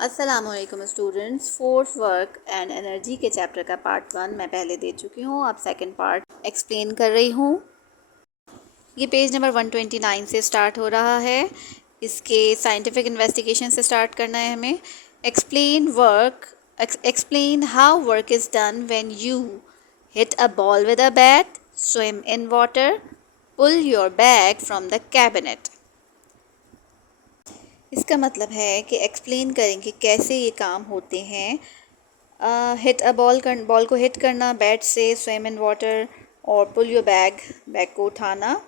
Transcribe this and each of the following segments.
अस्सलामुअलैकुम students. Force work and energy के chapter का पार्ट 1 मैं पहले दे चुकी हूँ। अब सेकंड पार्ट एक्सप्लेन कर रही हूँ। ये पेज नंबर 129 से स्टार्ट हो रहा है। इसके साइंटिफिक इन्वेस्टिगेशन से स्टार्ट करना है हमें। Explain how work is done when you hit a ball with a bat, swim in water, pull your bag from the cabinet. इसका मतलब है कि एक्सप्लेन करेंगे कैसे ये काम होते हैं। हिट अ बॉल को हिट करना बैट से, स्विम इन वाटर और पुल योर बैग को उठाना,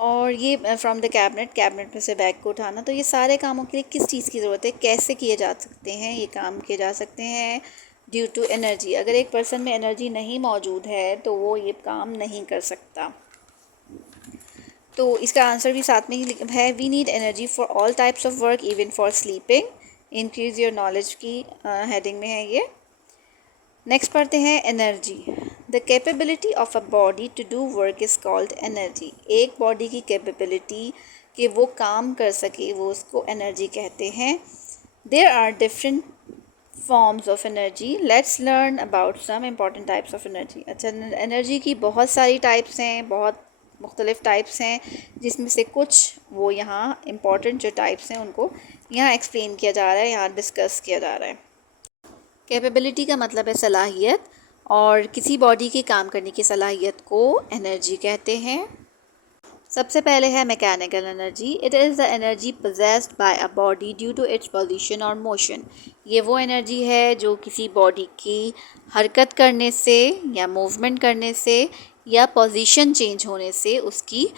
और ये फ्रॉम द कैबिनेट में से बैग को उठाना। तो ये सारे कामों के लिए किस चीज़ की ज़रूरत है, कैसे किए जा सकते हैं ये काम किए जा सकते हैं? Due to energy. अगर एक पर्सन में एनर्जी नहीं मौजूद है तो वो ये काम नहीं कर सकता। तो इसका आंसर भी साथ में ही है। We need energy for all types of work, even for sleeping. Increase your knowledge की हेडिंग में है ये। नेक्स्ट पढ़ते हैं energy. The capability of a body to do work is called energy. एक बॉडी की कैपेबिलिटी कि वो काम कर सके, वो उसको एनर्जी कहते हैं। There are different forms of energy. Let's learn about some important types of energy. अच्छा, एनर्जी की बहुत सारी टाइप्स हैं, बहुत मुख्तलिफ़ टाइप्स हैं, जिसमें से कुछ वो यहाँ इम्पॉर्टेंट जो टाइप्स हैं उनको यहाँ एक्सप्लेन किया जा रहा है, यहाँ डिस्कस किया जा रहा है। कैपेबिलिटी का मतलब है सलाहियत, और किसी बॉडी के काम करने की सलाहियत को एनर्जी कहते हैं। सबसे पहले है mechanical energy. It is the energy possessed by a body due to its position और मोशन। ये वो एनर्जी है जो किसी बॉडी की हरकत करने से या मूवमेंट करने से या पोजीशन चेंज होने से उसकी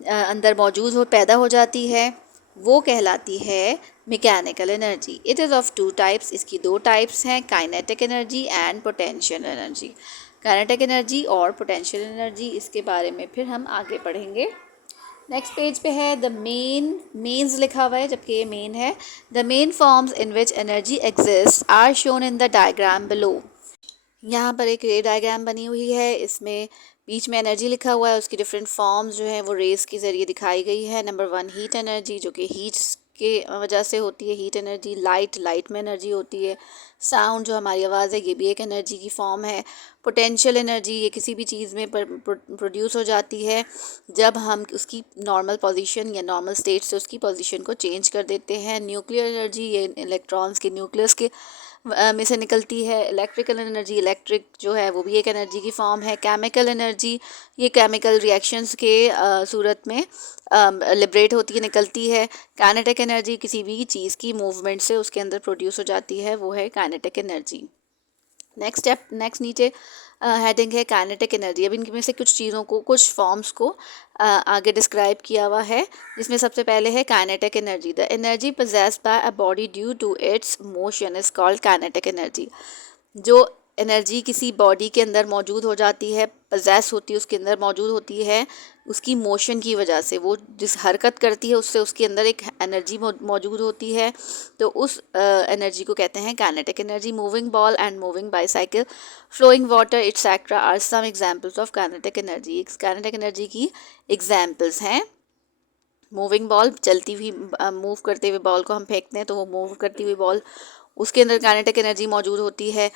अंदर मौजूद हो पैदा हो जाती है, वो कहलाती है mechanical energy. It is of two types. इसकी दो टाइप्स हैं, kinetic energy and potential energy. Kinetic energy और पोटेंशियल एनर्जी, इसके बारे में फिर हम आगे पढ़ेंगे। नेक्स्ट पेज पे है द मेन्स लिखा हुआ है, जबकि ये मेन है। The main forms in which energy exist are shown in the diagram below. यहाँ पर एक रे डायग्राम बनी हुई है, इसमें बीच में एनर्जी लिखा हुआ है, उसकी डिफरेंट फॉर्म्स जो हैं वो रेस के ज़रिए दिखाई गई है। नंबर 1 हीट एनर्जी, जो कि हीट के वजह से होती है हीट एनर्जी। लाइट में एनर्जी होती है। साउंड, जो हमारी आवाज़ है, ये भी एक एनर्जी की फॉर्म है। पोटेंशियल एनर्जी, ये किसी भी चीज़ में प्रोड्यूस हो जाती है जब हम उसकी नॉर्मल पोजीशन या नॉर्मल स्टेट से उसकी पोजीशन को चेंज कर देते हैं। न्यूक्लियर एनर्जी, ये इलेक्ट्रॉन्स के न्यूक्लियस के में से निकलती है। इलेक्ट्रिकल एनर्जी, इलेक्ट्रिक जो है वो भी एक एनर्जी की फॉर्म है। केमिकल एनर्जी, ये केमिकल रिएक्शंस के सूरत में लिबरेट होती है, निकलती है। काइनेटिक एनर्जी, किसी भी चीज़ की मूवमेंट से उसके अंदर प्रोड्यूस हो जाती है, वो है काइनेटिक एनर्जी। नेक्स्ट नीचे हेडिंग है काइनेटिक एनर्जी। अब इनमें से कुछ चीज़ों को, कुछ फॉर्म्स को आगे डिस्क्राइब किया हुआ है, जिसमें सबसे पहले है kinetic energy. The energy possessed by a body due to its motion is called kinetic energy. जो एनर्जी किसी बॉडी के अंदर मौजूद हो जाती है, पोजेस होती है, उसके अंदर मौजूद होती है उसकी मोशन की वजह से, वो जिस हरकत करती है उससे उसके अंदर एक एनर्जी मौजूद होती है, तो उस एनर्जी को कहते हैं kinetic energy. Moving ball and moving bicycle, flowing water etcetera are some examples of kinetic energy. Kinetic energy की एग्जांपल्स हैं मूविंग बॉल, चलती हुई मूव करते हुए बॉल को हम फेंकते हैं तो वो मूव करती हुई बॉल, उसके अंदर काइनेटिक एनर्जी मौजूद होती है।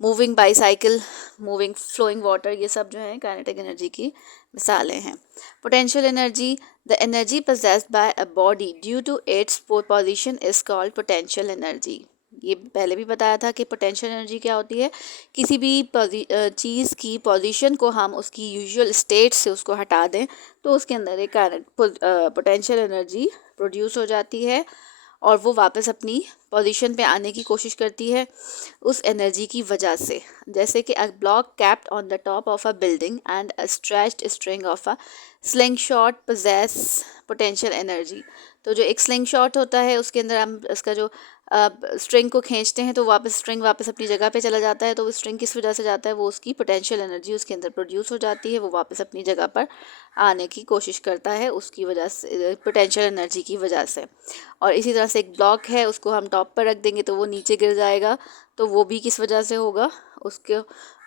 Moving bicycle, moving flowing water, ये सब जो है काइनेटिक एनर्जी की मिसालें हैं। Potential energy, the energy possessed by a body due to its position is called potential energy. ये पहले भी बताया था कि पोटेंशियल एनर्जी क्या होती है, किसी भी चीज़ की पोजीशन को हम उसकी यूजुअल स्टेट से उसको हटा दें तो उसके अंदर एक पोटेंशियल एनर्जी प्रोड्यूस हो जाती है और वो वापस अपनी पोजीशन पे आने की कोशिश करती है उस एनर्जी की वजह से। जैसे कि a block capped on the top of a building and a stretched string of a slingshot possess potential energy. तो जो एक स्लिंग शॉट होता है उसके अंदर हम इसका जो स्ट्रिंग को खींचते हैं तो स्ट्रिंग वापस अपनी जगह पे चला जाता है, तो वो स्ट्रिंग किस वजह से जाता है, वो उसकी पोटेंशियल एनर्जी उसके अंदर प्रोड्यूस हो जाती है, वो वापस अपनी जगह पर आने की कोशिश करता है उसकी वजह से, पोटेंशियल एनर्जी की वजह से। और इसी तरह से एक ब्लॉक है, उसको हम टॉप पर रख देंगे तो वो नीचे गिर जाएगा, तो वो भी किस वजह से होगा, उसके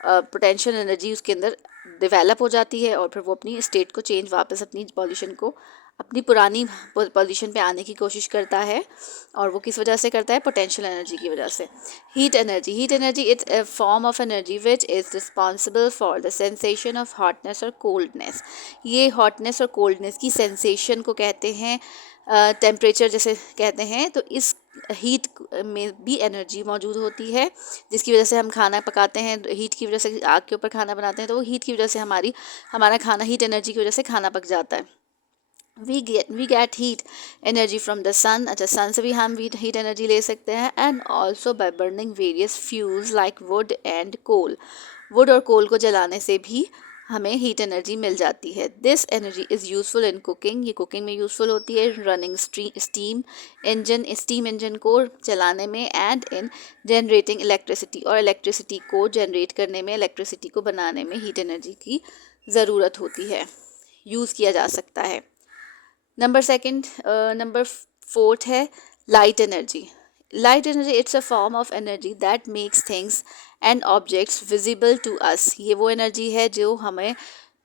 पोटेंशियल एनर्जी उसके अंदर डेवलप हो जाती है और फिर वो अपनी स्टेट को चेंज, वापस अपनी पोजीशन को अपनी पुरानी पोजीशन पे आने की कोशिश करता है, और वो किस वजह से करता है, पोटेंशियल एनर्जी की वजह से। Heat energy it's a form of energy which is responsible for the sensation of hotness और कोल्डनेस। ये हॉटनेस और कोल्डनेस की सेंसेशन को कहते हैं, टेम्परेचर जैसे कहते हैं। तो इस हीट में भी एनर्जी मौजूद होती है, जिसकी वजह से हम खाना पकाते हैं। हीट की वजह से आग के ऊपर खाना बनाते हैं, तो वो हीट की वजह से हमारा खाना हीट एनर्जी की वजह से खाना पक जाता है। We get heat energy from the sun. अच्छा, सन से भी हम हीट एनर्जी ले सकते हैं, and also by burning various fuels like wood and coal. Wood और कोल को जलाने से भी हमें हीट एनर्जी मिल जाती है। This energy is useful in cooking, ये कुकिंग में यूज़फुल होती है। रनिंग स्टीम इंजन को चलाने में, एंड इन जनरेटिंग इलेक्ट्रिसिटी, और इलेक्ट्रिसिटी को जनरेट करने में, इलेक्ट्रिसिटी को बनाने में हीट एनर्जी की ज़रूरत होती है, यूज़ किया जा सकता है। नंबर फोर्थ है light energy. Light energy it's a form of energy that makes things and objects visible to us. ये वो एनर्जी है जो हमें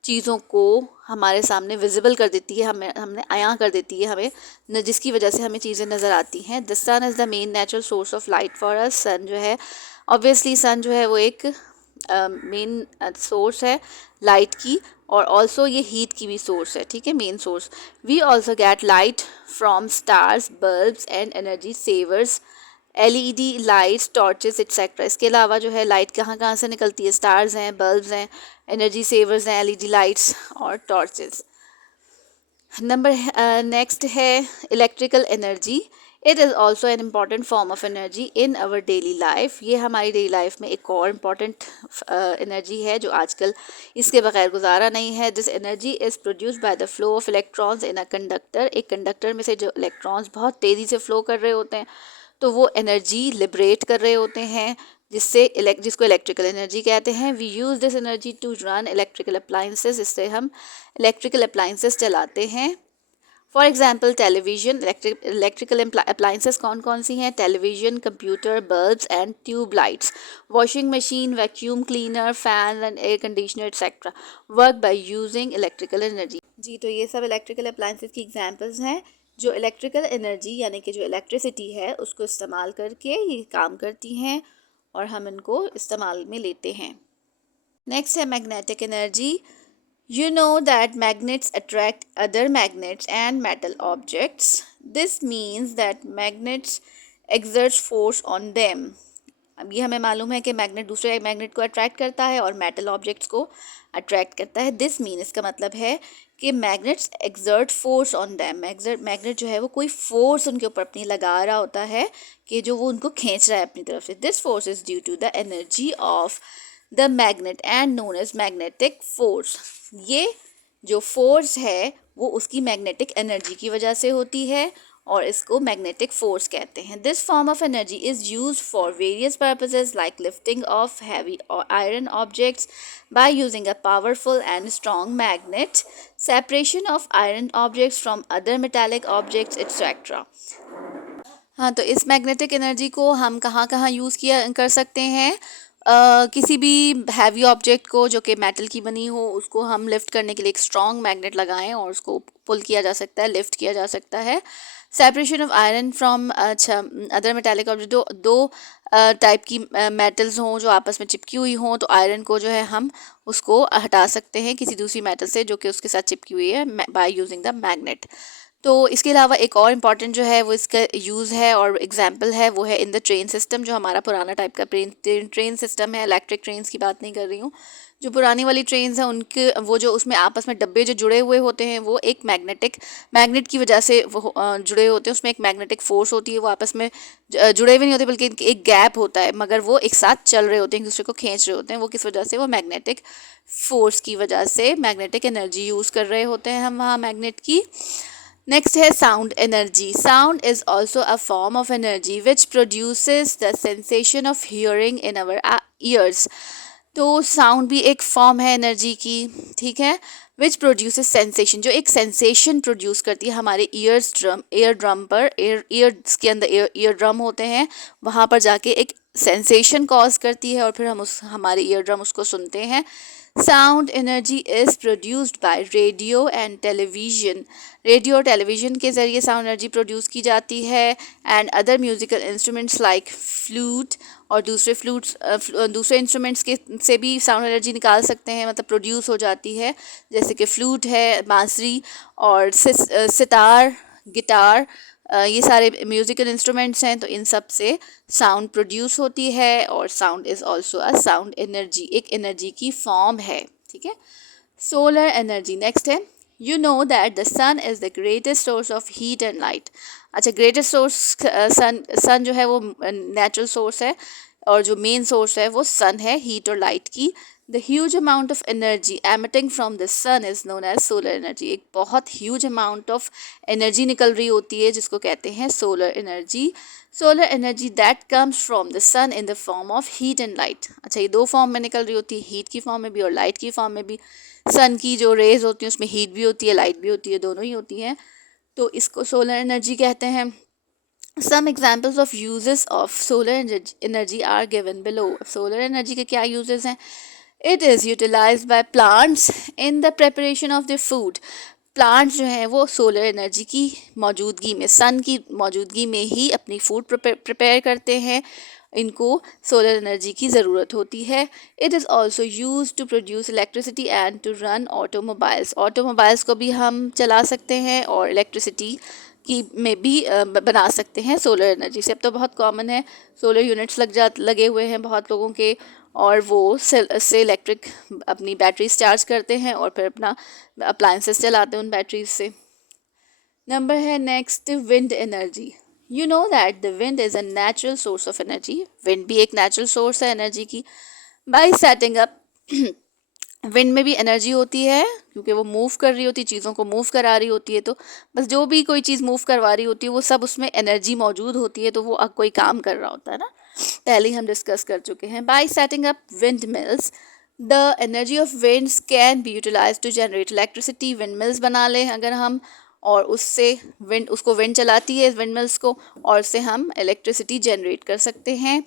चीज़ों को हमारे सामने विजिबल कर देती है, हमने आयां कर देती है हमें, जिसकी वजह से हमें चीज़ें नज़र आती हैं। The sun is the main natural source of light for us. Sun जो है, ऑब्वियसली सन जो है वो एक मेन सोर्स है लाइट की, और ऑल्सो ये हीट की भी सोर्स है, ठीक है, main source. We also get light from stars, bulbs and energy savers, LED lights, torches etcetera. इसके अलावा जो है लाइट कहाँ कहाँ से निकलती है, स्टार्स हैं, बल्ब्स हैं, एनर्जी सेवर्स हैं, एलईडी लाइट्स और टॉर्चेस। नेक्स्ट है electrical energy. It is also an important form of energy in our daily life. ये हमारी डेली लाइफ में एक और इम्पॉर्टेंट एनर्जी है जो आजकल इसके बगैर गुजारा नहीं है। This energy is produced by the flow of electrons in a conductor. एक कंडक्टर में से जो इलेक्ट्रॉन्स बहुत तेज़ी से फ्लो कर रहे होते हैं, तो वो एनर्जी लिबरेट कर रहे होते हैं, जिसको इलेक्ट्रिकल एनर्जी कहते हैं। We use this energy to run electrical appliances. इससे हम इलेक्ट्रिकल अप्लाइंसेस चलाते हैं। For example television. Electrical appliances कौन कौन सी हैं, television, computer, bulbs and tube lights. Washing machine, vacuum cleaner, fan and air conditioner etcetera work by using electrical energy. जी, तो ये सब इलेक्ट्रिकल अप्लाइंसेस की एग्जांपल्स हैं जो इलेक्ट्रिकल एनर्जी यानी कि जो इलेक्ट्रिसिटी है उसको इस्तेमाल करके ये काम करती हैं, और हम इनको इस्तेमाल में लेते हैं। नेक्स्ट है magnetic energy. You know that magnets attract other magnets and metal objects. This means that magnets exert force on them. अब ये हमें मालूम है कि मैग्नेट दूसरे मैग्नेट को अट्रैक्ट करता है और मेटल ऑब्जेक्ट्स को अट्रैक्ट करता है। दिस मीन, इसका मतलब है कि magnets exert force on them. Magnet जो है वो कोई फोर्स उनके ऊपर अपनी लगा रहा होता है कि जो वो उनको खींच रहा है अपनी तरफ से। This force is due to the energy of the magnet and known as magnetic force. ये जो फोर्स है वो उसकी मैग्नेटिक एनर्जी की वजह से होती है, और इसको मैग्नेटिक फोर्स कहते हैं। This form of energy is use for various purposes like lifting of heavy iron objects by using a powerful and strong magnet, separation of iron objects from other metallic objects etcetera. हाँ, तो इस magnetic energy को हम कहाँ कहाँ use कर सकते हैं। किसी भी हैवी ऑब्जेक्ट को जो कि मेटल की बनी हो, उसको हम लिफ्ट करने के लिए एक स्ट्रॉन्ग मैग्नेट लगाएं और उसको पुल किया जा सकता है, लिफ्ट किया जा सकता है। Separation of iron from other metallic object, दो टाइप की मेटल्स हों जो आपस में चिपकी हुई हों, तो आयरन को जो है हम उसको हटा सकते हैं किसी दूसरी मेटल से जो कि उसके साथ चिपकी हुई है बाय यूजिंग द मैग्नेट। तो इसके अलावा एक और इम्पॉर्टेंट जो है वो इसका यूज़ है और एग्जांपल है वो है इन द ट्रेन सिस्टम। जो हमारा पुराना टाइप का ट्रेन सिस्टम है, इलेक्ट्रिक ट्रेन्स की बात नहीं कर रही हूँ, जो पुरानी वाली ट्रेन्स हैं उनके वो जो उसमें आपस में डब्बे जो जुड़े हुए होते हैं वो एक मैग्नेट की वजह से वो जुड़े होते हैं। उसमें एक मैग्नेटिक फोर्स होती है, वो आपस में जुड़े हुए नहीं होते बल्कि एक गैप होता है, मगर वो एक साथ चल रहे होते हैं, एक दूसरे को खींच रहे होते हैं। वो किस वजह से, वो मैग्नेटिक फोर्स की वजह से, मैग्नेटिक एनर्जी यूज़ कर रहे होते हैं हम वहाँ मैग्नेट की। नेक्स्ट है sound energy. Sound is also a form of energy which produces the sensation of hearing in our ears. तो साउंड भी एक फॉर्म है एनर्जी की, ठीक है। विच प्रोड्यूसेस सेंसेशन, जो एक सेंसेशन प्रोड्यूस करती है हमारे ईयर ड्रम पर, ईयर्स के अंदर ईयर ड्रम होते हैं, वहाँ पर जाके एक सेंसेशन कॉज करती है और फिर हम हमारे ईयर ड्रम उसको सुनते हैं। Sound energy is produced by radio and television, radio और टेलीविज़न के ज़रिए साउंड एनर्जी प्रोड्यूस की जाती है। And other musical instruments like flute, और दूसरे इंस्ट्रूमेंट्स के से भी साउंड एनर्जी निकाल सकते हैं, मतलब प्रोड्यूस हो जाती है, जैसे कि फ्लूट है, बांसुरी और सितार, गिटार, ये सारे म्यूज़िकल इंस्ट्रूमेंट्स हैं, तो इन सब से साउंड प्रोड्यूस होती है। और sound is also a sound energy, एक एनर्जी की फॉर्म है, ठीक है। सोलर एनर्जी नेक्स्ट है। You know that the sun is the greatest source of heat and light. अच्छा, ग्रेटेस्ट सोर्स सन जो है वो नेचुरल सोर्स है, और जो मेन सोर्स है वो सन है हीट और लाइट की। The huge amount of energy emitting from the sun is known as solar energy, एक बहुत ह्यूज अमाउंट ऑफ एनर्जी निकल रही होती है जिसको कहते हैं solar energy. Solar energy that comes from the sun in the form of heat and light. अच्छा, ये दो फॉर्म में निकल रही होती है, हीट की फॉर्म में भी और लाइट की फॉर्म में भी। सन की जो रेज होती हैं उसमें हीट भी होती है, लाइट भी होती है, दोनों ही होती हैं, तो इसको सोलर एनर्जी कहते हैं। Some examples of uses of solar energy are given below. Solar energy के क्या uses हैं? It is utilized by plants in the preparation of their food. Plants जो हैं वो सोलर एनर्जी की मौजूदगी में, सन की मौजूदगी में ही अपनी फूड प्रिपेयर करते हैं, इनको सोलर एनर्जी की ज़रूरत होती है। It is also use to produce electricity and to run automobiles, automobiles को भी हम चला सकते हैं और इलेक्ट्रिसिटी की में भी बना सकते हैं सोलर एनर्जी से। अब तो बहुत कॉमन है, सोलर यूनिट्स लगे हुए हैं बहुत लोगों के, और वो से इलेक्ट्रिक अपनी बैटरीज चार्ज करते हैं और फिर अपना अप्लायंसेस चलाते हैं उन बैटरीज से। नंबर है next, wind energy. You know that the wind is a natural source of energy, wind भी एक नेचुरल सोर्स है एनर्जी की। बाय सेटिंग अप विंड में भी एनर्जी होती है क्योंकि वो मूव कर रही होती है, चीज़ों को मूव करा रही होती है, तो बस जो भी कोई चीज़ मूव करवा रही होती है वो सब उसमें एनर्जी मौजूद होती है, तो वो कोई काम कर रहा होता है ना, पहले ही हम डिस्कस कर चुके हैं। By setting up windmills the energy of winds can be utilize to generate electricity. Windmills बना लें अगर हम, और उससे विंड चलाती है विंड मिल्स को, और उससे हम इलेक्ट्रिसिटी जनरेट कर सकते हैं।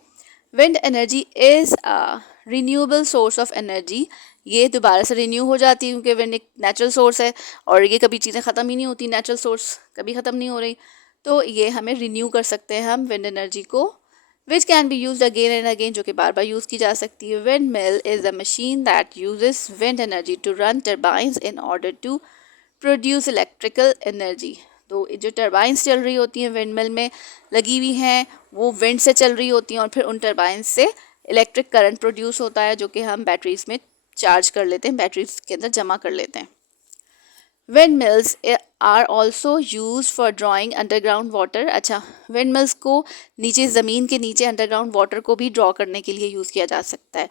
Wind energy is a renewable source of energy, ये दोबारा से रिन्यू हो जाती है क्योंकि विंड एक नेचुरल सोर्स है और ये कभी चीज़ें ख़त्म ही नहीं होती, नेचुरल सोर्स कभी ख़त्म नहीं हो रही, तो ये हमें रिन्यू कर सकते हैं हम विंड एनर्जी को। Which can be use again and again, जो कि बार बार यूज़ की जा सकती है। Windmill is a machine that uses wind energy to run turbines in order to produce electrical energy. तो जो टर्बाइंस चल रही होती हैं विंड मिल में लगी हुई हैं, वो विंड से चल रही होती हैं और फिर उन टर्बाइंस से इलेक्ट्रिक करंट प्रोड्यूस होता है जो कि हम बैटरीज में चार्ज कर लेते हैं, बैटरीज के अंदर जमा कर लेते हैं। Windmills are also use for drawing underground water. अच्छा, विंड मिल्स को नीचे ज़मीन के नीचे अंडरग्राउंड वाटर को भी ड्रॉ करने के लिए यूज़ किया जा सकता है,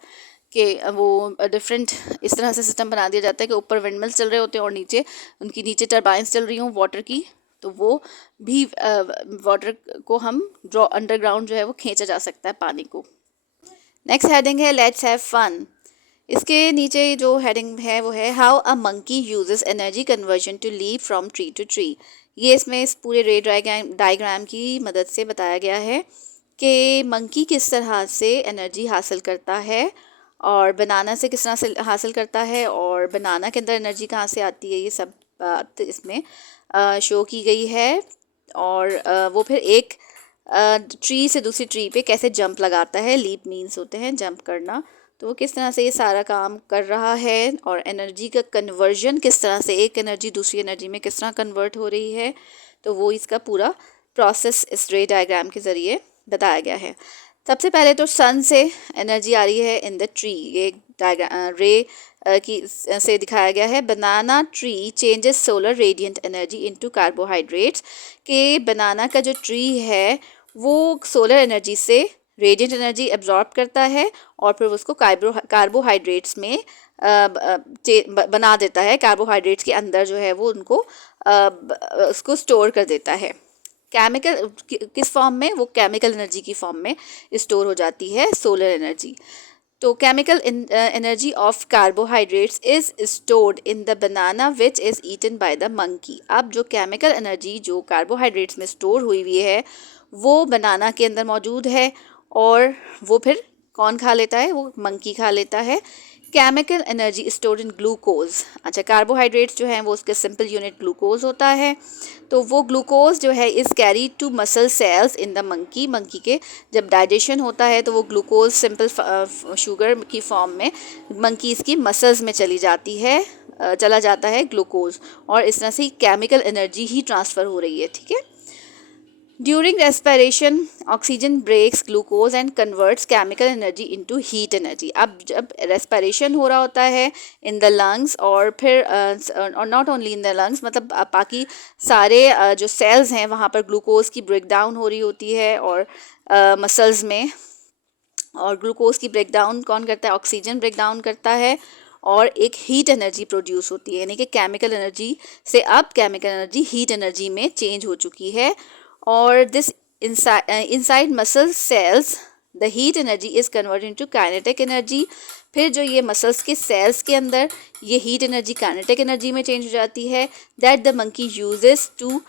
कि वो डिफरेंट इस तरह से सिस्टम बना दिया जाता है कि ऊपर विंड मिल्स चल रहे होते हैं और नीचे उनकी नीचे टर्बाइंस चल रही हों वाटर की, तो वो भी वाटर को हम ड्रॉ अंडरग्राउंड जो है वो खींचा जा सकता है पानी को। नेक्स्ट हेडिंग है लेट्स हैव फन। इसके नीचे जो हेडिंग है वो है how a monkey uses energy conversion to leap from tree to tree. ये इसमें इस पूरे रे डायग्राम की मदद से बताया गया है कि मंकी किस तरह से एनर्जी हासिल करता है और बनाना से किस तरह से हासिल करता है, और बनाना के अंदर एनर्जी कहाँ से आती है, ये सब बात इसमें शो की गई है। और वो फिर एक ट्री से दूसरी ट्री पे कैसे जंप लगाता है, लीप मीन्स होते हैं जंप करना, तो वो किस तरह से ये सारा काम कर रहा है और एनर्जी का कन्वर्जन किस तरह से एक एनर्जी दूसरी एनर्जी में किस तरह कन्वर्ट हो रही है, तो वो इसका पूरा प्रोसेस इस रे डायग्राम के ज़रिए बताया गया है। सबसे पहले तो सन से एनर्जी आ रही है इन द ट्री, ये रे की से दिखाया गया है। बनाना tree changes solar radiant energy into carbohydrates, के बनाना का जो ट्री है वो सोलर एनर्जी से रेडिएंट एनर्जी एब्जॉर्ब करता है और फिर उसको कार्बोहाइड्रेट्स में बना देता है, कार्बोहाइड्रेट्स के अंदर जो है वो उनको उसको स्टोर कर देता है। केमिकल किस फॉर्म में, वो केमिकल एनर्जी की फॉर्म में स्टोर हो जाती है सोलर एनर्जी। तो chemical energy of carbohydrates is stored in the banana which is eaten by the monkey. अब जो केमिकल एनर्जी जो कार्बोहाइड्रेट्स में स्टोर हुई है वो बनाना के अंदर मौजूद है, और वो फिर कौन खा लेता है, वो मंकी खा लेता है। Chemical energy stored in glucose. अच्छा, कार्बोहाइड्रेट्स जो हैं वो उसके सिंपल यूनिट ग्लूकोज होता है, तो वो ग्लूकोज जो है is carry to muscle cells in the monkey. Monkey के जब डाइजेशन होता है तो वो ग्लूकोज सिंपल शुगर की फॉर्म में मंकीज़ की मसल्स में चला जाता है ग्लूकोज, और इस तरह से केमिकल एनर्जी ही ट्रांसफ़र हो रही है। ठीक है। During respiration oxygen breaks glucose and converts chemical energy into heat energy. अब जब रेस्पिरेशन हो रहा होता है इन द लंग्स, और फिर और not only in the lungs, मतलब बाकी सारे जो सेल्स हैं वहाँ पर ग्लूकोज की ब्रेक डाउन हो रही होती है, और मसल्स में, और ग्लूकोज की ब्रेक डाउन कौन करता है, ऑक्सीजन ब्रेक डाउन करता है, और एक हीट एनर्जी प्रोड्यूस होती है। यानी कि केमिकल एनर्जी से अब केमिकल एनर्जी हीट एनर्जी में चेंज हो चुकी है। और this inside muscle cells the heat energy is convert into kinetic energy. फिर जो ये मसल्स के सेल्स के अंदर ये हीट एनर्जी काइनेटिक एनर्जी में चेंज हो जाती है, that the monkey uses to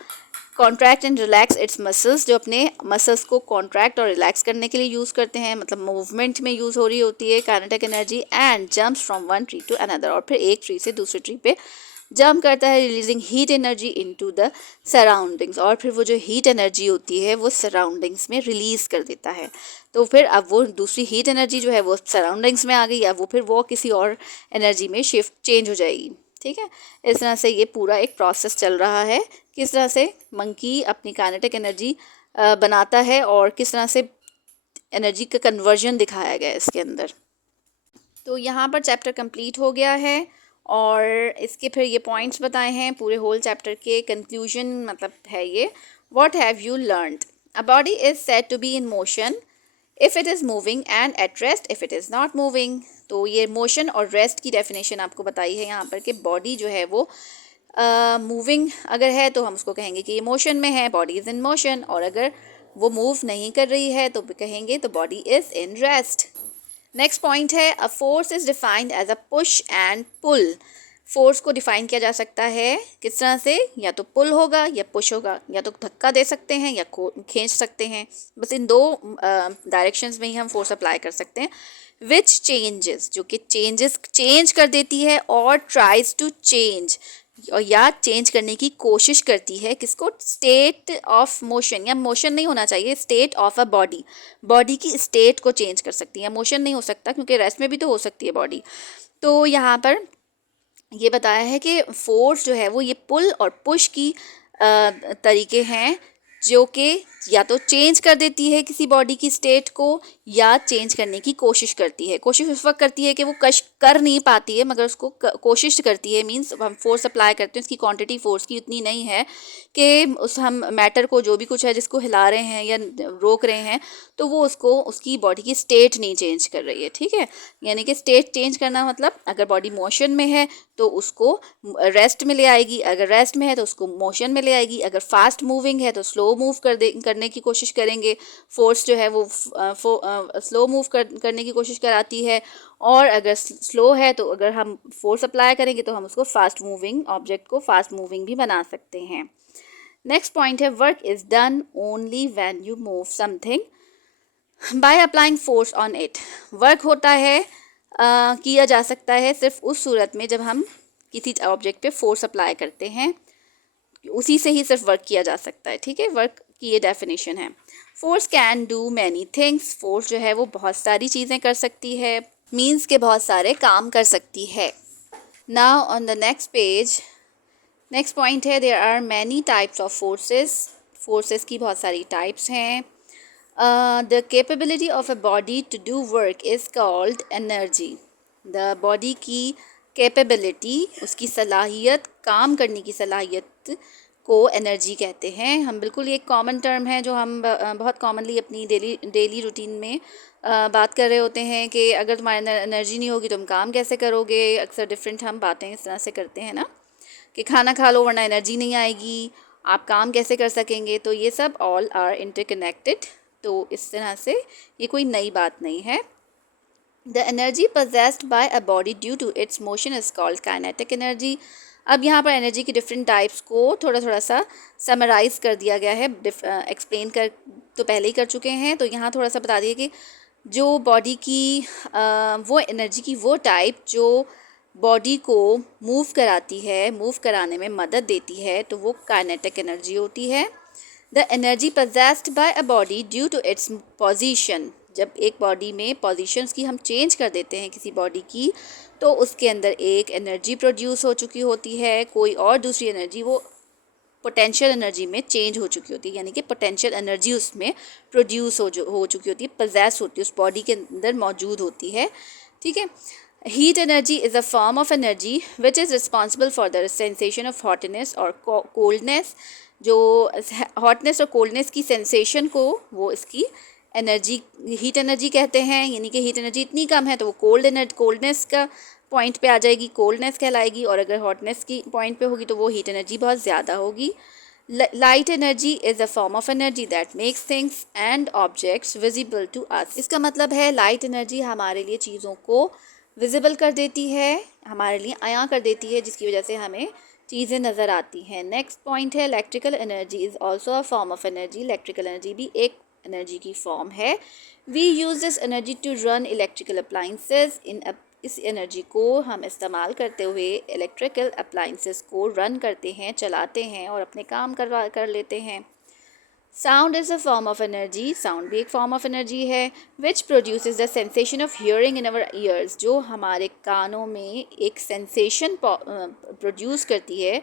contract and relax its muscles. जो अपने मसल्स को कॉन्ट्रैक्ट और रिलैक्स करने के लिए यूज़ करते हैं, मतलब मूवमेंट में यूज़ हो रही होती है kinetic energy, and jumps from one tree to another, और फिर एक ट्री से दूसरे ट्री पे जंप करता है, releasing heat energy into the surroundings, और फिर वो जो हीट एनर्जी होती है वो सराउंडिंग्स में रिलीज़ कर देता है। तो फिर अब वो दूसरी हीट एनर्जी जो है वो सराउंडिंग्स में आ गई, या वो फिर वो किसी और एनर्जी में चेंज हो जाएगी। ठीक है। इस तरह से ये पूरा एक प्रोसेस चल रहा है, किस तरह से मंकी अपनी काइनेटिक एनर्जी बनाता है, और किस तरह से एनर्जी का कन्वर्जन दिखाया गया है इसके अंदर। तो यहाँ पर चैप्टर कंप्लीट हो गया है, और इसके फिर ये पॉइंट्स बताए हैं पूरे होल चैप्टर के। कंक्लूजन मतलब है ये, what have you learned. A body is said to be in motion if it is moving, and at rest if it is not moving. तो ये मोशन और रेस्ट की डेफिनेशन आपको बताई है यहाँ पर कि बॉडी जो है वो मूविंग अगर है तो हम उसको कहेंगे कि ये मोशन में है, बॉडी इज़ इन मोशन, और अगर वो मूव नहीं कर रही है तो कहेंगे तो body is in rest. Next point है, a force is defined as a push and pull. Force को डिफाइन किया जा सकता है किस तरह से, या तो पुल होगा या पुश होगा, या तो धक्का दे सकते हैं या खींच सकते हैं, बस इन दो डायरेक्शंस में ही हम फोर्स अप्लाई कर सकते हैं। विच चेंजेस, जो कि चेंज कर देती है, और ट्राइज टू चेंज, और या चेंज करने की कोशिश करती है किसको, स्टेट ऑफ मोशन, या मोशन नहीं होना चाहिए, स्टेट ऑफ अ बॉडी की स्टेट को चेंज कर सकती है। मोशन नहीं हो सकता क्योंकि रेस्ट में भी तो हो सकती है बॉडी। तो यहाँ पर ये बताया है कि फोर्स जो है वो ये पुल और पुश की तरीके हैं, जो कि या तो चेंज कर देती है किसी बॉडी की स्टेट को, या चेंज करने की कोशिश करती है। कोशिश उस वक्त करती है कि वो कर नहीं पाती है, मगर उसको कोशिश करती है, मींस हम फोर्स अप्लाई करते हैं, उसकी क्वांटिटी फोर्स की उतनी नहीं है कि उस हम मैटर को, जो भी कुछ है जिसको हिला रहे हैं या रोक रहे हैं, तो वो उसकी बॉडी की स्टेट नहीं चेंज कर रही है। ठीक है। यानी कि स्टेट चेंज करना मतलब अगर बॉडी मोशन में है तो उसको रेस्ट में ले आएगी, अगर रेस्ट में है तो उसको मोशन में ले आएगी, अगर फास्ट मूविंग है तो स्लो मूव करने की कोशिश करेंगे, फोर्स जो है वो स्लो मूव करने की कोशिश कराती है, और अगर स्लो है तो अगर हम फोर्स अप्लाई करेंगे तो हम उसको फास्ट मूविंग ऑब्जेक्ट को फास्ट मूविंग भी बना सकते हैं। नेक्स्ट पॉइंट है, work is done only when you move something by applying force on it. Work होता है किया जा सकता है सिर्फ उस सूरत में जब हम किसी ऑब्जेक्ट पे फोर्स अप्लाई करते हैं, उसी से ही सिर्फ वर्क किया जा सकता है। ठीक है। वर्क की ये डेफिनेशन है। Force can do many things. Force जो है वो बहुत सारी चीज़ें कर सकती है, मीन्स के बहुत सारे काम कर सकती है। Now on the next page, next point है, there are many types of forces. Forces की बहुत सारी टाइप्स हैं। The capability of a body to do work is called energy. The body की कैपेबिलिटी, उसकी सलाहियत, काम करने की सलाहियत को एनर्जी कहते हैं। हम बिल्कुल ये एक कॉमन टर्म है जो हम बहुत कॉमनली अपनी डेली रूटीन में बात कर रहे होते हैं कि अगर तुम्हारे अंदर एनर्जी नहीं होगी तो तुम काम कैसे करोगे। अक्सर डिफरेंट हम बातें इस तरह से करते हैं ना, कि खाना खा लो वरना एनर्जी नहीं आएगी, आप काम कैसे कर सकेंगे। तो ये सब ऑल आर इंटरकनेक्टेड। तो इस तरह से ये कोई नई बात नहीं है। The energy possessed by a body due to its motion is called kinetic energy. अब यहाँ पर एनर्जी की डिफरेंट टाइप्स को थोड़ा थोड़ा सा समराइज कर दिया गया है. एक्सप्लेन कर तो पहले ही कर चुके हैं, तो यहाँ थोड़ा सा बता दिए कि जो बॉडी की वो एनर्जी की वो टाइप जो बॉडी को मूव कराती है, मूव कराने में मदद देती है, तो वो काइनेटिक एनर्जी होती है. The energy possessed by a body due to its position. जब एक बॉडी में पोजीशंस की हम चेंज कर देते हैं किसी बॉडी की, तो उसके अंदर एक एनर्जी प्रोड्यूस हो चुकी होती है, कोई और दूसरी एनर्जी वो पोटेंशियल एनर्जी में चेंज हो चुकी होती है, यानी कि पोटेंशियल एनर्जी उसमें प्रोड्यूस हो चुकी होती है, पजेस होती है, उस बॉडी के अंदर मौजूद होती है. ठीक है. Heat energy is a form of energy which is responsible for the sensation of hotness और कोल्डनेस. जो हॉटनेस और कोल्डनेस की सेंसेशन को वो इसकी एनर्जी, हीट एनर्जी कहते हैं. यानी कि हीट एनर्जी इतनी कम है तो वो कोल्डनेस का पॉइंट पे आ जाएगी, कोल्डनेस कहलाएगी, और अगर हॉटनेस की पॉइंट पे होगी तो वो हीट एनर्जी बहुत ज़्यादा होगी. Light energy is a form of energy that makes things and objects visible to us. इसका मतलब है लाइट एनर्जी हमारे लिए चीज़ों को विजिबल कर देती है, हमारे लिए आया कर देती है, जिसकी वजह से हमें चीज़ें नज़र आती हैं. नेक्स्ट पॉइंट है electrical energy is also a form of energy. Electrical energy भी एक एनर्जी की फॉर्म है. We use this energy to run electrical appliances. इस एनर्जी को हम इस्तेमाल करते हुए इलेक्ट्रिकल अप्लाइंसेस को रन करते हैं, चलाते हैं और अपने काम कर लेते हैं. Sound is a form of energy. Sound भी एक फॉर्म ऑफ एनर्जी है. विच produces the sensation of hearing in our years. जो हमारे कानों में एक सेंसेशन प्रोड्यूस करती है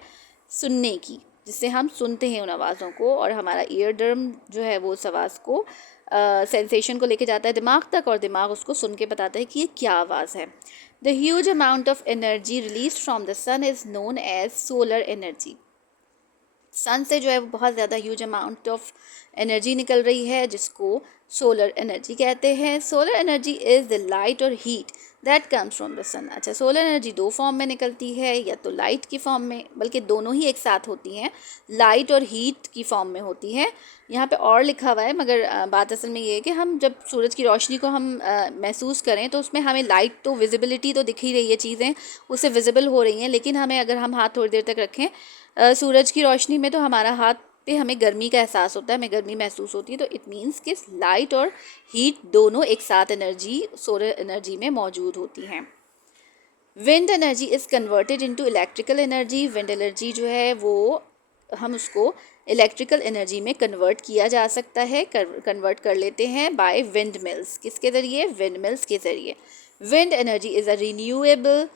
सुनने की, जिससे हम सुनते हैं उन आवाज़ों को, और हमारा ईयर ड्रम जो है वो उस आवाज़ को सेंसेशन को लेके जाता है दिमाग तक, और दिमाग उसको सुन के बताता है कि ये क्या आवाज़ है. The huge amount of energy release from the sun is known as solar energy. Sun से जो है वो बहुत ज़्यादा ह्यूज अमाउंट ऑफ एनर्जी निकल रही है, जिसको सोलर एनर्जी कहते हैं. Solar energy is the light और heat that comes from the sun. अच्छा, सोलर एनर्जी दो फॉर्म में निकलती है, या तो लाइट की फॉर्म में, बल्कि दोनों ही एक साथ होती हैं, लाइट और हीट की फॉर्म में होती है. यहाँ पे और लिखा हुआ है, मगर बात असल में ये है कि हम जब सूरज की रोशनी को हम महसूस करें तो उसमें हमें लाइट तो विजिबिलिटी तो दिख ही रही है, चीज़ें उससे विजिबल हो रही हैं, लेकिन हमें अगर हम हाथ थोड़ी देर तक रखें सूरज की रोशनी में, तो हमारा हाथ पे हमें गर्मी का एहसास होता है, हमें गर्मी महसूस होती है. तो इट मीन्स कि लाइट और हीट दोनों एक साथ एनर्जी सोलर एनर्जी में मौजूद होती हैं. Wind energy is converted into electrical energy. Wind energy जो है वो हम उसको इलेक्ट्रिकल एनर्जी में कन्वर्ट किया जा सकता है, कन्वर्ट कर लेते हैं बाय विंड मिल्स. किसके ज़रिए? विंड मिल्स के ज़रिए. Wind energy is a renewable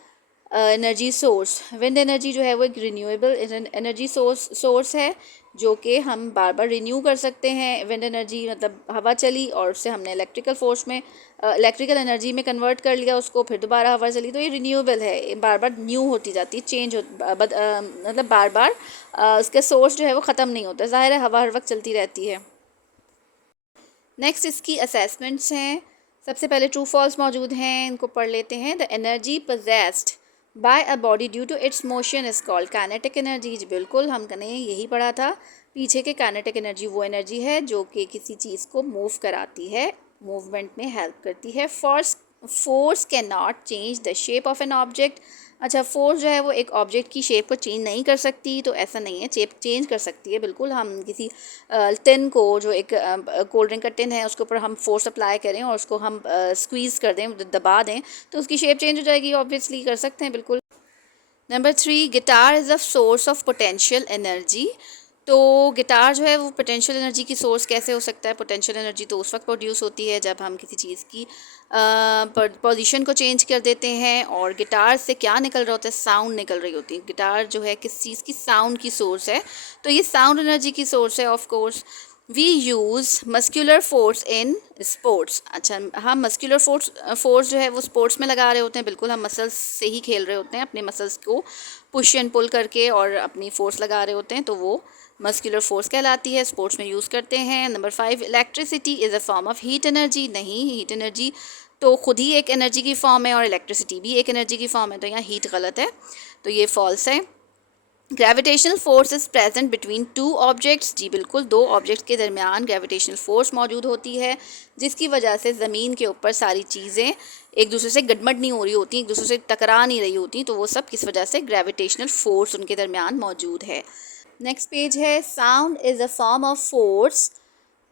energy source. Wind energy जो है वो एक रिन्यूएबल एनर्जी सोर्स है, जो कि हम बार बार रिन्यू कर सकते हैं. विंड एनर्जी मतलब हवा चली और उससे हमने इलेक्ट्रिकल एनर्जी में कन्वर्ट कर लिया उसको, फिर दोबारा हवा चली, तो ये रिन्यूएबल है, बार बार न्यू होती जाती है, चेंज मतलब बार बार उसका सोर्स जो है वो ख़त्म नहीं होता. ज़ाहिर है हवा हर वक्त चलती रहती है. नेक्स्ट इसकी असेसमेंट्स हैं. सबसे पहले ट्रू फॉल्स मौजूद हैं, इनको पढ़ लेते हैं. The energy possessed by a body due to its motion is called kinetic energy. बिल्कुल हमने यही पढ़ा था पीछे के. काइनेटिक एनर्जी वो एनर्जी है जो कि किसी चीज़ को मूव कराती है, मूवमेंट में हेल्प करती है. Force can not change the shape of an object. अच्छा, फोर्स जो है वो एक ऑब्जेक्ट की शेप को चेंज नहीं कर सकती, तो ऐसा नहीं है. शेप चेंज कर सकती है बिल्कुल. हम किसी टिन को, जो एक कोल्ड ड्रिंक का टिन है, उसके ऊपर हम फोर्स अप्लाई करें और उसको हम स्क्वीज़ कर दें, दबा दें, तो उसकी शेप चेंज हो जाएगी. ऑब्वियसली कर सकते हैं बिल्कुल. Number 3, guitar is a source of potential energy. तो गिटार जो है वो पोटेंशियल एनर्जी की सोर्स कैसे हो सकता है? पोटेंशियल एनर्जी तो उस वक्त प्रोड्यूस होती है जब हम किसी चीज़ की पोजीशन को चेंज कर देते हैं. और गिटार से क्या निकल रहा होता है? साउंड निकल रही होती है. गिटार जो है किस चीज़ की? साउंड की सोर्स है, तो ये साउंड एनर्जी की सोर्स है. Of course we use muscular force in sports. अच्छा, हम मस्कुलर फोर्स जो है वो स्पोर्ट्स में लगा रहे होते हैं. बिल्कुल हम मसल्स से ही खेल रहे होते हैं, अपने मसल्स को पुश एंड पुल करके और अपनी फोर्स लगा रहे होते हैं, तो वो मस्कुलर फोर्स कहलाती है, स्पोर्ट्स में यूज़ करते हैं. Number 5, electricity is a form of heat energy. नहीं, हीट एनर्जी तो खुद ही एक एनर्जी की फॉर्म है और इलेक्ट्रिसिटी भी एक एनर्जी की फॉर्म है, तो यहाँ हीट गलत है, तो ये फॉल्स है. Gravitational force is present between two objects. जी बिल्कुल, दो ऑब्जेक्ट्स के दरमियान ग्रेविटेशनल फोर्स मौजूद होती है, जिसकी वजह से ज़मीन के ऊपर सारी चीज़ें एक दूसरे से गड़बड़ नहीं हो रही होती, एक दूसरे से टकरा नहीं रही होती, तो वो सब किस वजह से, ग्रेविटेशनल फोर्स उनके दरमियान मौजूद है। नेक्स्ट पेज है, sound is a form of force.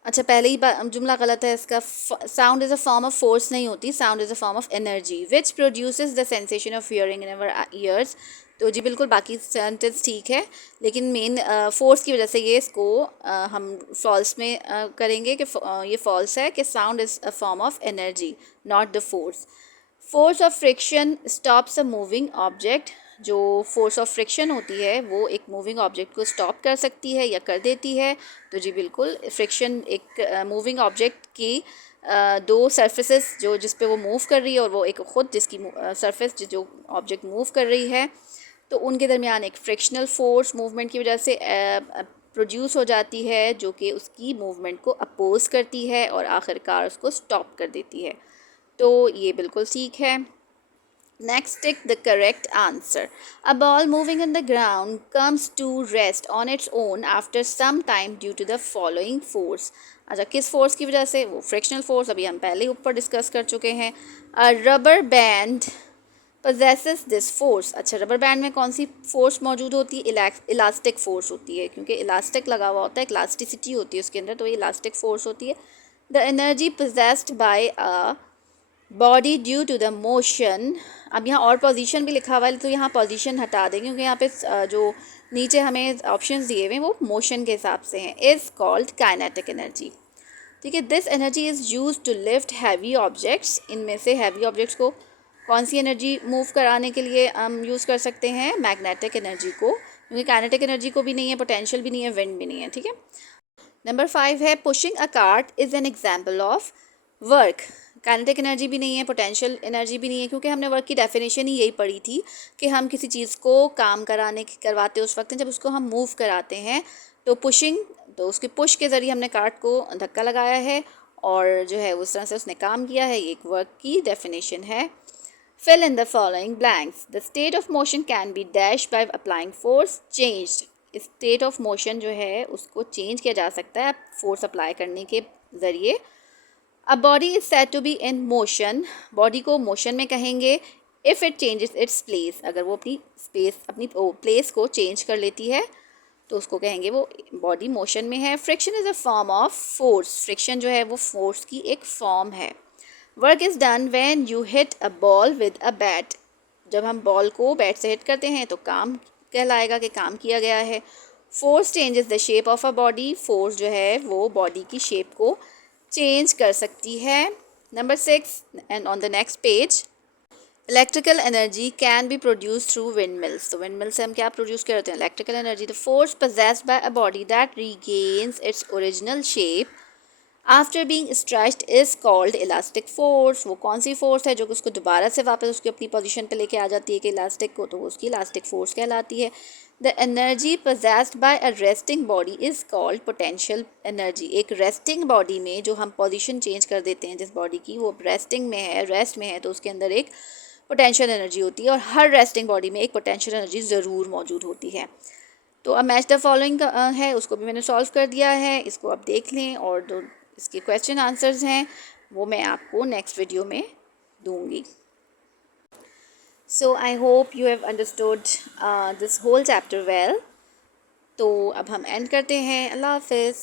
अच्छा, पहले ही जुमला गलत है इसका। Sound is a form of force नहीं होती, sound is a form of energy which produces the sensation of hearing in our years. तो जी बिल्कुल, बाकी सेंटेंस ठीक है, लेकिन मेन फोर्स की वजह से ये इसको हम फॉल्स में करेंगे कि ये फॉल्स है कि sound is a form of energy, not the force. Force of friction stops a moving object. जो फोर्स ऑफ फ्रिक्शन होती है वो एक मूविंग ऑब्जेक्ट को स्टॉप कर सकती है या कर देती है। तो जी बिल्कुल, फ्रिक्शन एक मूविंग ऑब्जेक्ट की दो सरफेसेस जो जिस पे वो मूव कर रही है और वो एक ख़ुद जिसकी सरफेस जो ऑब्जेक्ट मूव कर रही है, तो उनके दरमियान एक फ्रिक्शनल फोर्स मूवमेंट की वजह से प्रोड्यूस हो जाती है, जो कि उसकी मूवमेंट को अपोज करती है और आखिरकार उसको स्टॉप कर देती है। तो ये बिल्कुल ठीक है। Next, tick the correct answer. A ball moving on the ground comes to rest on its own after some time due to the following force. अच्छा, किस फोर्स की वजह से? वो फ्रिक्शनल फोर्स, अभी हम पहले ऊपर डिस्कस कर चुके हैं। A rubber band possesses this force. अच्छा, रबर बैंड में कौन सी फोर्स मौजूद होती है? इलास्टिक फोर्स होती है, क्योंकि इलास्टिक लगा हुआ होता है, एक इलास्टिसिटी होती है उसके अंदर, तो ये इलास्टिक फोर्स होती है। The energy possessed by a body due to the motion. अब यहाँ और पोजीशन भी लिखा हुआ है, तो यहाँ पोजीशन हटा देंगे, क्योंकि यहाँ पे जो नीचे हमें ऑप्शंस दिए हुए हैं वो मोशन के हिसाब से हैं। Is called kinetic energy. ठीक है, this energy is use to lift heavy objects. इनमें से हैवी ऑब्जेक्ट्स को कौन सी एनर्जी मूव कराने के लिए हम यूज़ कर सकते हैं? मैग्नेटिक एनर्जी को, क्योंकि काइनेटिक एनर्जी को भी नहीं है, पोटेंशियल भी नहीं है, विंड भी नहीं है। ठीक है, नंबर 5 है, pushing a cart is an example of work. Kinetic energy भी नहीं है, पोटेंशियल एनर्जी भी नहीं है, क्योंकि हमने वर्क की डेफिनेशन ही यही पढ़ी थी कि हम किसी चीज़ को काम करवाते उस वक्त हैं जब उसको हम मूव कराते हैं। तो पुशिंग, तो उसके पुश के ज़रिए हमने कार्ट को धक्का लगाया है और जो है उस तरह से उसने काम किया है, ये एक वर्क की डेफिनेशन है। Fill in the following blanks. The state of motion can be dashed by applying force changed. State of motion जो है उसको चेंज किया जा सकता है फोर्स अप्लाई करने के ज़रिए। A body is said to be in motion. Body को मोशन में कहेंगे if it changes its place. अगर वो अपनी प्लेस को चेंज कर लेती है तो उसको कहेंगे वो बॉडी मोशन में है। Friction is a form of force. Friction जो है वो फोर्स की एक फॉर्म है। Work is done when you hit a ball with a bat. जब हम बॉल को बैट से हिट करते हैं तो काम कहलाएगा कि काम किया गया है। Force changes the shape of a body. Force जो है वो बॉडी की शेप को चेंज कर सकती है। Number 6 and on the next page, electrical energy can be produce through wind mills. तो विंड मिल से हम क्या प्रोड्यूस करते हैं? Electrical energy. The force possessed by a body that regains its original shape after being stretched is called elastic force. वो कौन सी force है जो कि उसको दोबारा से वापस उसकी अपनी पोजीशन पे लेके आ जाती है कि इलास्टिक को, तो वो उसकी इलास्टिक फोर्स कहलाती है। The energy possessed by a resting body is called potential energy. एक रेस्टिंग बॉडी में जो हम पोजीशन चेंज कर देते हैं जिस बॉडी की, वो रेस्टिंग में है, रेस्ट में है, तो उसके अंदर एक पोटेंशियल एनर्जी होती है और हर रेस्टिंग बॉडी में एक पोटेंशियल एनर्जी ज़रूर मौजूद होती है। तो अब मैच द फॉलोइंग है, उसको भी मैंने सॉल्व कर दिया है, इसको आप देख लें और जो इसके क्वेश्चन आंसर्स हैं वो मैं आपको नेक्स्ट वीडियो में दूंगी। So I hope you have understood this whole chapter well. तो अब हम एंड करते हैं। अल्लाह हाफिज़।